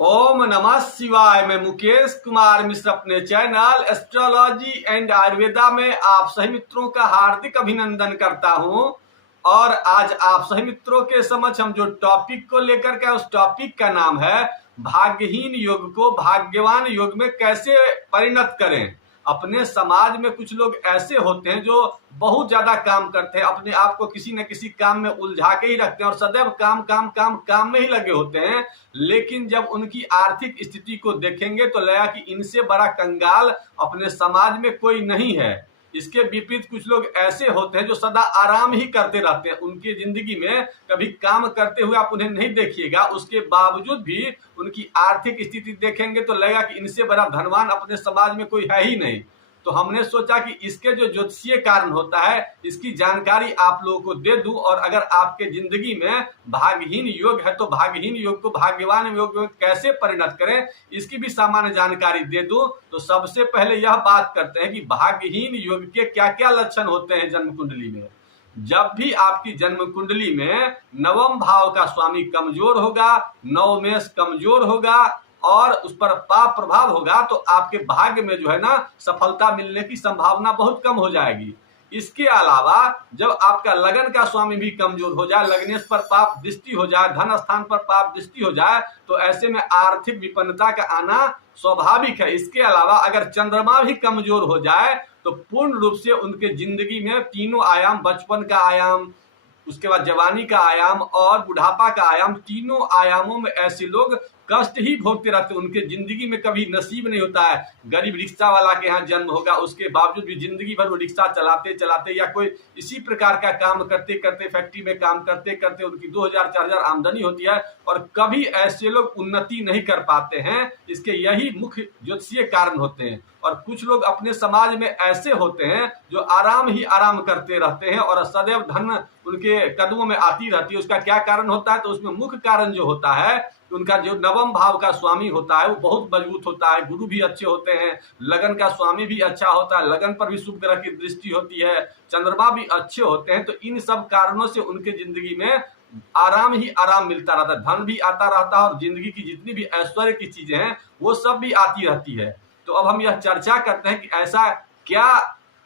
ओम नमः शिवाय। मैं मुकेश कुमार मिश्र अपने चैनल एस्ट्रोलॉजी एंड आयुर्वेदा में आप सभी मित्रों का हार्दिक अभिनंदन करता हूं। और आज आप सभी मित्रों के समक्ष हम जो टॉपिक को लेकर के उस टॉपिक का नाम है भाग्यहीन योग को भाग्यवान योग में कैसे परिणत करें। अपने समाज में कुछ लोग ऐसे होते हैं जो बहुत ज्यादा काम करते हैं, अपने आप को किसी न किसी काम में उलझा के ही रखते हैं और सदैव काम काम काम काम में ही लगे होते हैं। लेकिन जब उनकी आर्थिक स्थिति को देखेंगे तो लगा कि इनसे बड़ा कंगाल अपने समाज में कोई नहीं है। इसके विपरीत कुछ लोग ऐसे होते हैं जो सदा आराम ही करते रहते हैं। उनकी जिंदगी में कभी काम करते हुए आप उन्हें नहीं देखिएगा, उसके बावजूद भी उनकी आर्थिक स्थिति देखेंगे तो लगेगा कि इनसे बड़ा धनवान अपने समाज में कोई है ही नहीं। तो हमने सोचा कि इसके जो ज्योतिषीय कारण होता है इसकी जानकारी आप लोगों को दे दूं, और अगर आपके जिंदगी में भाग्यहीन योग है तो भाग्यहीन योग को भाग्यवान योग में कैसे परिणत करें इसकी भी सामान्य जानकारी दे दूं। तो सबसे पहले यह बात करते हैं कि भाग्यहीन योग के क्या क्या लक्षण होते हैं जन्म कुंडली में। जब भी आपकी जन्म कुंडली में नवम भाव का स्वामी कमजोर होगा, नवमेश कमजोर होगा और उस पर पाप प्रभाव होगा तो आपके भाग्य में जो है ना सफलता मिलने की संभावना बहुत कम हो जाएगी। इसके अलावा जब आपका लगन का स्वामी भी कमजोर हो जाए, लग्नेश पर पाप दृष्टि हो जाए, धन स्थान पर पाप दृष्टि हो जाए तो ऐसे में आर्थिक विपन्नता का आना स्वाभाविक है। इसके अलावा अगर चंद्रमा भी कमजोर हो जाए तो पूर्ण रूप से उनके जिंदगी में तीनों आयाम, बचपन का आयाम, उसके बाद जवानी का आयाम और बुढ़ापा का आयाम, तीनों आयामों में ऐसे लोग कष्ट ही भोगते रहते हैं। उनके जिंदगी में कभी नसीब नहीं होता है। गरीब रिक्शा वाला के यहाँ जन्म होगा, उसके बावजूद भी जिंदगी भर वो रिक्शा चलाते चलाते या कोई इसी प्रकार का काम करते करते, फैक्ट्री में काम करते करते उनकी 2000-4000 आमदनी होती है और कभी ऐसे लोग उन्नति नहीं कर पाते हैं। इसके यही मुख्य ज्योतिषीय कारण होते हैं। और कुछ लोग अपने समाज में ऐसे होते हैं जो आराम ही आराम करते रहते हैं और सदैव धन उनके कदमों में आती रहती है। उसका क्या कारण होता है? तो उसमें मुख्य कारण जो होता है उनका जो नवम भाव का स्वामी होता है वो बहुत मजबूत होता है, गुरु भी अच्छे होते हैं, लगन का स्वामी भी अच्छा होता है, लगन पर भी शुभ ग्रह की दृष्टि होती है, चंद्रमा भी अच्छे होते हैं। तो इन सब कारणों से उनके जिंदगी में आराम ही आराम मिलता रहता है, धन भी आता रहता है और जिंदगी की जितनी भी ऐश्वर्य की चीजें हैं वो सब भी आती रहती है। तो अब हम यह चर्चा करते हैं कि ऐसा क्या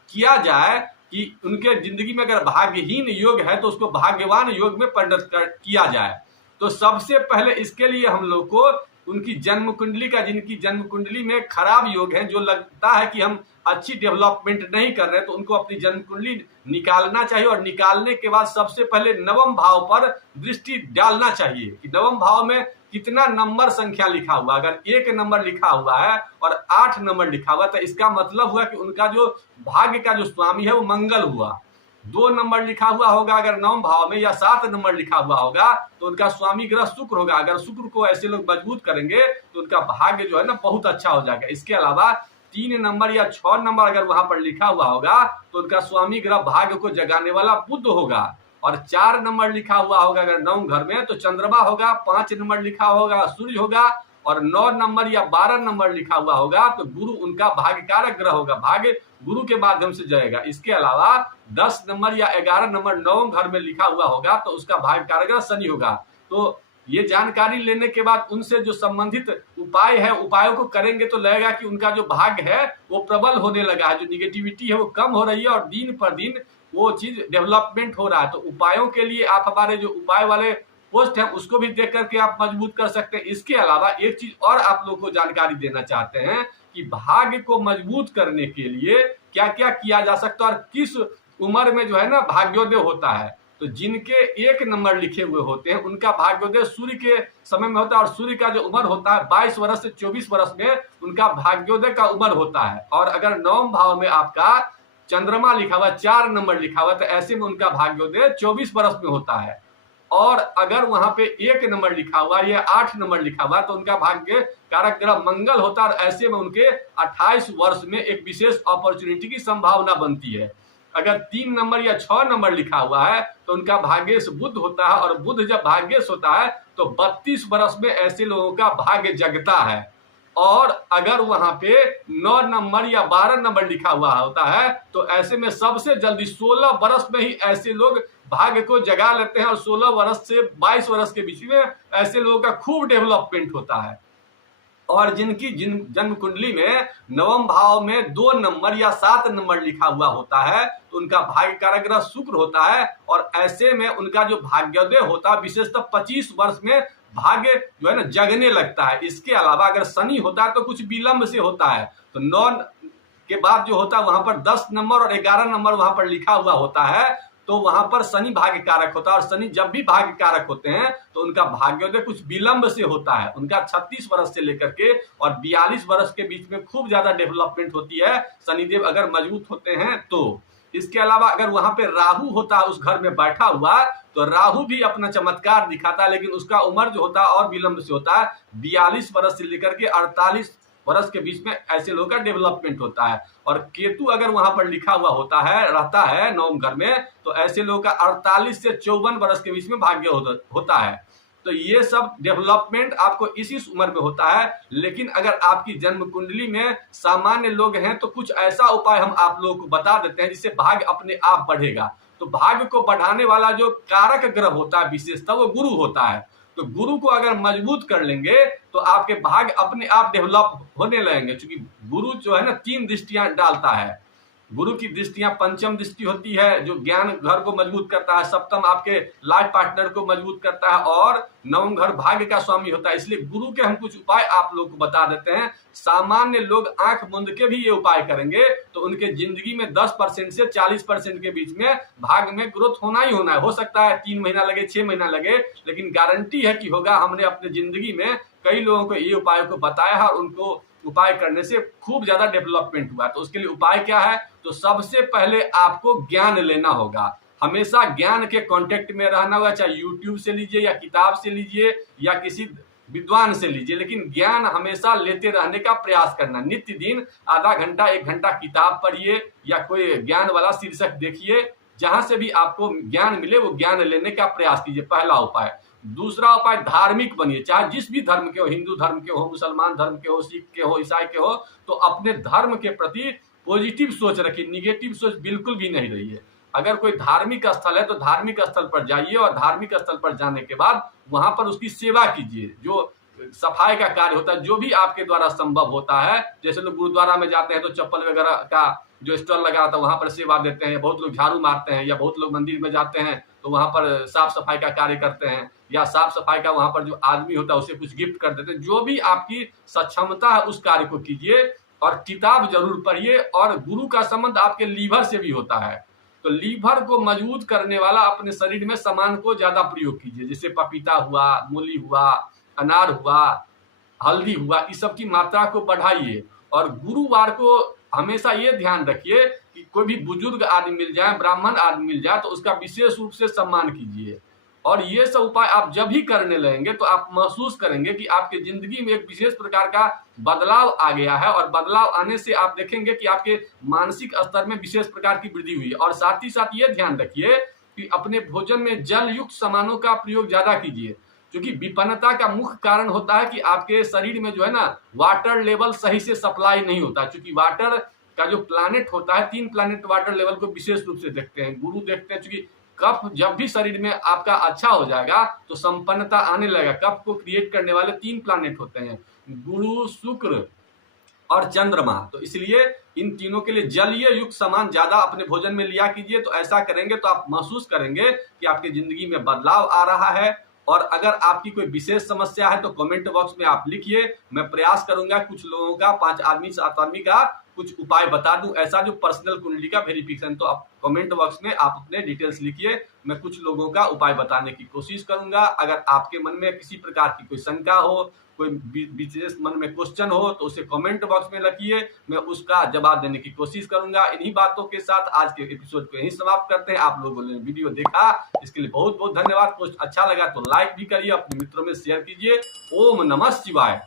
किया जाए कि उनके जिंदगी में अगर भाग्यहीन योग है तो उसको भाग्यवान योग में परिणत किया जाए। तो सबसे पहले इसके लिए हम लोग को उनकी जन्म कुंडली का, जिनकी जन्म कुंडली में खराब योग है, जो लगता है कि हम अच्छी डेवलपमेंट नहीं कर रहे, तो उनको अपनी जन्म कुंडली निकालना चाहिए और निकालने के बाद सबसे पहले नवम भाव पर दृष्टि डालना चाहिए कि नवम भाव में कितना नंबर संख्या लिखा हुआ। अगर 1 नंबर लिखा हुआ है और 8 नंबर लिखा हुआ तो इसका मतलब हुआ कि उनका जो भाग्य का जो स्वामी है वो मंगल हुआ। 2 नंबर लिखा हुआ होगा अगर नवम भाव में, या 7 नंबर लिखा हुआ होगा तो उनका स्वामी ग्रह शुक्र होगा। अगर शुक्र को ऐसे लोग मजबूत करेंगे तो उनका भाग्य जो है ना बहुत अच्छा हो जाएगा। इसके अलावा 3 नंबर या 6 नंबर अगर वहां पर लिखा हुआ होगा तो उनका स्वामी ग्रह भाग्य को जगाने वाला बुध होगा। और 4 नंबर लिखा हुआ होगा अगर नवम घर में तो चंद्रमा होगा, 5 नंबर लिखा होगा सूर्य होगा और 9 नंबर या 12 नंबर लिखा हुआ होगा तो गुरु उनका भाग्य कारक ग्रह होगा, भाग्य गुरु के माध्यम से जाएगा। इसके अलावा 10 नंबर या 11 नंबर नवम घर में लिखा हुआ होगा तो उसका भाग्य कारक ग्रह शनि होगा। तो ये जानकारी लेने के बाद उनसे जो संबंधित उपाय है, उपायों को करेंगे तो लगेगा कि उनका जो भाग्य है वो प्रबल होने लगा है, जो निगेटिविटी है वो कम हो रही है और दिन पर दिन वो चीज डेवलपमेंट हो रहा है। तो उपायों के लिए आप हमारे जो उपाय वाले पोस्ट है उसको भी देख करके आप मजबूत कर सकते हैं। इसके अलावा एक चीज और आप लोगों को जानकारी देना चाहते हैं कि भाग्य को मजबूत करने के लिए क्या क्या किया जा सकता है और किस उम्र में जो है ना भाग्योदय होता है। तो जिनके 1 नंबर लिखे हुए होते हैं उनका भाग्योदय सूर्य के समय में होता है और सूर्य का जो उम्र होता है 22 वर्ष से 24 वर्ष में उनका भाग्योदय का उम्र होता है। और अगर नवम भाव में आपका चंद्रमा लिखा हुआ, 4 नंबर लिखा हुआ तो ऐसे में उनका भाग्योदय 24 वर्ष में होता है। और अगर वहां पे 1 नंबर लिखा हुआ या 8 नंबर लिखा हुआ तो उनका भाग्य कारक ग्रह मंगल होता है और ऐसे में उनके 28 वर्ष में एक विशेष अपॉर्चुनिटी की संभावना बनती है। अगर 3 नंबर या 6 नंबर लिखा हुआ है तो उनका भाग्येश बुध होता है और बुध जब भाग्येश होता है तो 32 वर्ष में ऐसे लोगों का भाग्य जगता है। और अगर वहां पे 9 नंबर या 12 नंबर लिखा हुआ होता है तो ऐसे में सबसे जल्दी 16 वर्ष में ही ऐसे लोग भाग्य को जगा लेते हैं और 16 वर्ष से 22 वर्ष के बीच में ऐसे लोगों का खूब डेवलपमेंट होता है। और जिनकी जन्म कुंडली में नवम भाव में 2 नंबर या 7 नंबर लिखा हुआ होता है तो उनका भाग्य कारक ग्रह शुक्र होता है, और ऐसे में उनका जो भाग्योदय होता है विशेषतः 25 वर्ष में भाग्य जो है ना जगने लगता है। इसके अलावा अगर शनि होता है तो कुछ विलंब से होता है, तो 9 के बाद जो होता है वहां पर 10 नंबर और 11 नंबर वहां पर लिखा हुआ होता है, तो वहां पर शनि भाग्य कारक होता है। और शनि जब भी भाग्य कारक होते हैं तो उनका भाग्योदय कुछ विलंब से होता है। उनका 36 वर्ष से लेकर के और 42 वर्ष के बीच में खूब ज्यादा डेवलपमेंट होती है, शनिदेव अगर मजबूत होते हैं तो। इसके अलावा अगर वहां पे राहु होता है उस घर में बैठा हुआ, तो राहु भी अपना चमत्कार दिखाता है, लेकिन उसका उम्र जो होता है और विलंब से होता है। 42 वर्ष से लेकर के 48 वर्ष के बीच में ऐसे लोगों का डेवलपमेंट होता है। और केतु अगर वहां पर लिखा हुआ होता है, रहता है नवम घर में, तो ऐसे लोगों का 48 से 54 वर्ष के बीच में भाग्य होता है। तो ये सब डेवलपमेंट आपको इसी उम्र में होता है। लेकिन अगर आपकी जन्म कुंडली में सामान्य लोग हैं तो कुछ ऐसा उपाय हम आप लोगों को बता देते हैं जिससे भाग्य अपने आप बढ़ेगा। तो भाग्य को बढ़ाने वाला जो कारक ग्रह होता है विशेषतः वो गुरु होता है। तो गुरु को अगर मजबूत कर लेंगे तो आपके भाग्य अपने आप डेवलप होने लगेंगे, क्योंकि गुरु जो है ना 3 दृष्टियां डालता है। गुरु की दृष्टियां पंचम दृष्टि होती है जो ज्ञान घर को मजबूत करता है, सप्तम आपके लाइफ पार्टनर को मजबूत करता है, और नवम घर भाग्य का स्वामी होता है। इसलिए गुरु के हम कुछ उपाय आप लोग को बता देते हैं। सामान्य लोग आंख मूंद के भी ये उपाय करेंगे तो उनके जिंदगी में 10% से 40% के बीच में भाग्य में ग्रोथ होना ही होना है। हो सकता है 3 महीना लगे, 6 महीना लगे, लेकिन गारंटी है कि होगा। हमने अपने जिंदगी में कई लोगों को ये उपाय को बताया है और उनको उपाय करने से खूब ज्यादा डेवलपमेंट हुआ। तो उसके लिए उपाय क्या है? तो सबसे पहले आपको ज्ञान लेना होगा। हमेशा ज्ञान के कांटेक्ट में रहना होगा, चाहे यूट्यूब से लीजिए या किताब से लीजिए या किसी विद्वान से लीजिए, लेकिन ज्ञान हमेशा लेते रहने का प्रयास करना। नित्य दिन आधा घंटा 1 घंटा किताब पढ़िए या कोई ज्ञान वाला शीर्षक देखिए, जहां से भी आपको ज्ञान मिले वो ज्ञान लेने का प्रयास कीजिए, पहला उपाय। दूसरा उपाय, धार्मिक बनिए, चाहे जिस भी धर्म के हो, हिंदू धर्म के हो, मुसलमान धर्म के हो, सिख के हो, ईसाई के हो, तो अपने धर्म के प्रति पॉजिटिव सोच रखिए, निगेटिव सोच बिल्कुल भी नहीं रहिए। अगर कोई धार्मिक स्थल है तो धार्मिक स्थल पर जाइए और धार्मिक स्थल पर जाने के बाद वहां पर उसकी सेवा कीजिए। जो सफाई का कार्य होता है, जो भी आपके द्वारा संभव होता है, जैसे लोग गुरुद्वारा में जाते हैं तो चप्पल वगैरह का जो स्टॉल लगा था वहां पर सेवा देते हैं, बहुत लोग झाड़ू मारते हैं, या बहुत लोग मंदिर में जाते हैं तो वहां पर साफ सफाई का कार्य करते हैं, या साफ सफाई का वहां पर जो आदमी होता है उसे कुछ गिफ्ट कर देते हैं। जो भी आपकी सक्षमता है उस कार्य को कीजिए और किताब जरूर पढ़िए। और गुरु का संबंध आपके लीवर से भी होता है, तो लीवर को मजबूत करने वाला अपने शरीर में सामान को ज्यादा प्रयोग कीजिए, जैसे पपीता हुआ, मूली हुआ, अनार हुआ, हल्दी हुआ, इस सब की मात्रा को बढ़ाइए। और गुरुवार को हमेशा ये ध्यान रखिए कि कोई भी बुजुर्ग आदमी मिल जाए, ब्राह्मण आदमी मिल जाए तो उसका विशेष रूप से सम्मान कीजिए। और ये सब उपाय आप जब भी करने लगेंगे तो आप महसूस करेंगे कि आपके जिंदगी में एक विशेष प्रकार का बदलाव आ गया है, और बदलाव आने से आप देखेंगे कि आपके मानसिक स्तर में विशेष प्रकार की वृद्धि हुई है। और साथ ही साथ ये ध्यान रखिए कि अपने भोजन में जल युक्त सामानों का प्रयोग ज्यादा कीजिए, क्योंकि विपन्नता का मुख्य कारण होता है कि आपके शरीर में जो है ना वाटर लेवल सही से सप्लाई नहीं होता। क्योंकि वाटर का जो प्लैनेट होता है, 3 प्लैनेट वाटर लेवल को विशेष रूप से देखते हैं, गुरु देखते हैं। क्योंकि कफ जब भी शरीर में आपका अच्छा हो जाएगा तो संपन्नता आने लगेगा। कफ को क्रिएट करने वाले 3 प्लैनेट होते हैं, गुरु, शुक्र और चंद्रमा। तो इसलिए इन तीनों के लिए जलीय युक्त सामान ज्यादा अपने भोजन में लिया कीजिए। तो ऐसा करेंगे तो आप महसूस करेंगे कि आपकी जिंदगी में बदलाव आ रहा है। और अगर आपकी कोई विशेष समस्या है तो कमेंट बॉक्स में आप लिखिए, मैं प्रयास करूंगा कुछ लोगों का 5 आदमी 7 आदमी का कुछ उपाय बता दूं, ऐसा जो पर्सनल कुंडली का वेरिफिकेशन। तो आप कमेंट बॉक्स में आप अपने डिटेल्स लिखिए, मैं कुछ लोगों का उपाय बताने की कोशिश करूंगा। अगर आपके मन में किसी प्रकार की कोई शंका हो, कोई विशेष मन में क्वेश्चन हो तो उसे कमेंट बॉक्स में लिखिए, मैं उसका जवाब देने की कोशिश करूंगा। इन्हीं बातों के साथ आज के एपिसोड को यहीं समाप्त करते हैं। आप लोगों ने वीडियो देखा इसके लिए बहुत बहुत धन्यवाद। पोस्ट अच्छा लगा तो लाइक भी करिए, अपने मित्रों में शेयर कीजिए। ओम नमः शिवाय।